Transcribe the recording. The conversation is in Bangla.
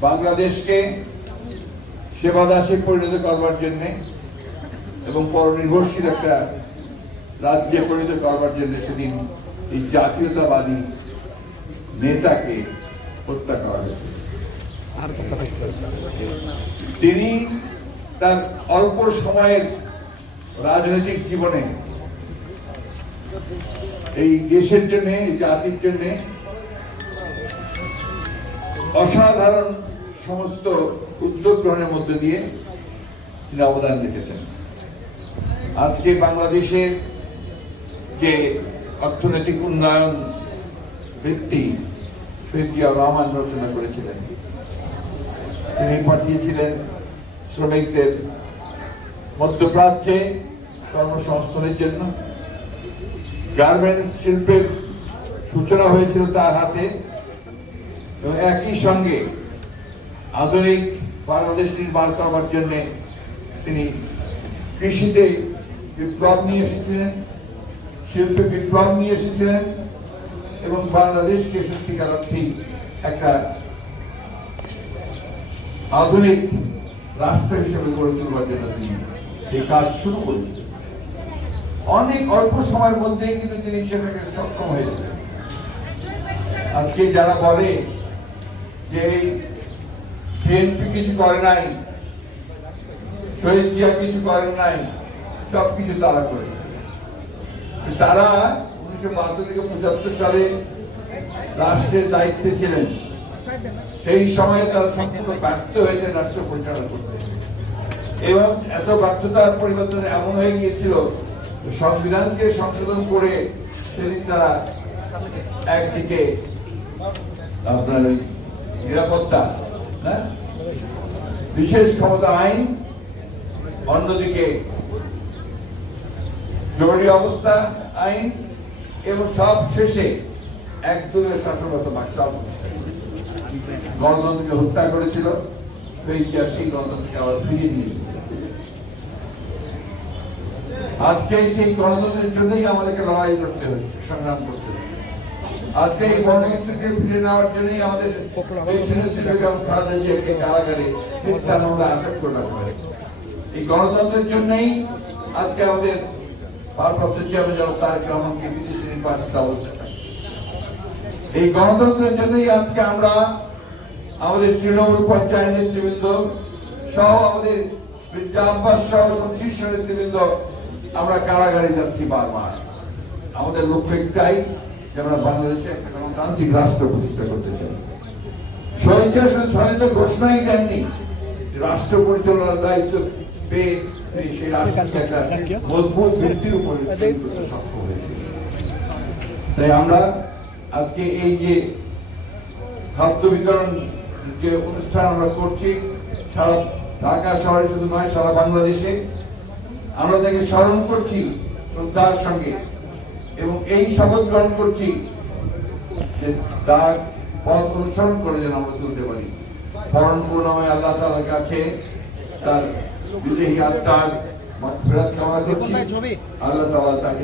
বাংলাদেশকে সেবা দাসে পরিণত করবার জন্য এবং পরনির্ভরশীল একটা রাজ্যে পরিণত করবার জন্য সেদিন এই জাতীয়তাবাদী নেতাকে হত্যা করা হয়েছে। তিনি তার অল্প সময়ের রাজনৈতিক জীবনে এই দেশের জন্য এই জাতির জন্য অসাধারণ সমস্ত উদ্যোগ গ্রহণের মধ্যে দিয়ে তিনি অবদান রেখেছেন। আজকে বাংলাদেশে যে অর্থনৈতিক উন্নয়ন ভিত্তি শহীদ জিয়াউর রহমান রচনা করেছিলেন, তিনি পাঠিয়েছিলেন শ্রমিকদের মধ্যপ্রাচ্যে কর্মসংস্থানের জন্য। গার্মেন্টস শিল্পের সূচনা হয়েছিল তার হাতে। এবং একই সঙ্গে আধুনিক বাংলাদেশ নির্মাণ করবার জন্য তিনি কৃষিতে বিপ্লব নিয়ে এসেছিলেন, শিল্পে বিপ্লব নিয়ে এসেছিলেন এবং বাংলাদেশকে সত্যিকার অর্থে একটা আধুনিক রাষ্ট্র হিসেবে গড়ে তুলবার জন্য তিনি এই কাজ শুরু করেছেন। অনেক অল্প সময়ের মধ্যেই কিন্তু তিনি সেটাকে সক্ষম হয়েছিলেন আজকে যারা বলে যে বিএনপি কিছু করে নাই শহীদ কিছু করেন নাই সব কিছু তারা করেছে তারা উনিশশো বাহাত্তর থেকে পঁচাত্তর সালে রাষ্ট্রের দায়িত্বে ছিলেন সেই সময়ে তারা সম্পূর্ণ ব্যর্থ হয়েছে রাষ্ট্র পরিচালনা করতে এবং এত ব্যর্থতার পরিবর্তন এমন হয়ে গিয়েছিল সংবিধানকে সংশোধন করে সেদিন তারা একদিকে, আপনার নিরাপত্তা? বিশেষ ক্ষমতা আইন, অন্যদিকে জরুরি অবস্থা আইন, এবং সব শেষে একদলীয় শাসনগত বাকশাল গণতন্ত্রকে হত্যা করেছিল সেই সেই গণতন্ত্রকে আবার ফিরিয়ে দিয়েছিল আজকে সেই গণতন্ত্রের জন্যই আমাদেরকে লড়াই করতে হচ্ছে, সংগ্রাম করতে হচ্ছে। আজকে এই গণতন্ত্রকে ফিরে নেওয়ার জন্যই আমাদের কারাগারে মামলা আটক করে এই গণতন্ত্রের জন্যই আজকে আমাদের ভারপ্রাপ্ত চেয়ারম্যান এই গণতন্ত্রের জন্যই আজকে আমরা আমাদের তৃণমূল পর্যায়ের নেতৃবৃন্দ সহ আমাদের মির্জা আব্বাস সহ শীর্ষ নেতৃবৃন্দ আমরা কারাগারে যাচ্ছি বারবার। আমাদের লক্ষ্য একটাই যে আমরা বাংলাদেশে একটা গণতান্ত্রিক রাষ্ট্র প্রতিষ্ঠা করতে চাই। জিয়া ঘোষণাই দেননি। রাষ্ট্র পরিচালনার দায়িত্ব পেয়ে সেই একটা মজবুত ভিত্তির উপর সক্ষম হয়েছে তাই আমরা আজকে এই যে খাদ্য বিতরণ যে অনুষ্ঠান আমরা করছি সারা ঢাকা শহরে শুধু নয় সারা বাংলাদেশে আমরা তাকে স্মরণ করছি শ্রদ্ধার সঙ্গে। এবং এই শপথ গ্রহণ করছি যে তার পথ অনুসরণ করে যেন আমরা তুলতে পারি। পরম পূর্ণময় আল্লাহ তালার কাছে তার বিদেহী আত্মার ফেরত কামনা করছি। আল্লাহ তালা তাকে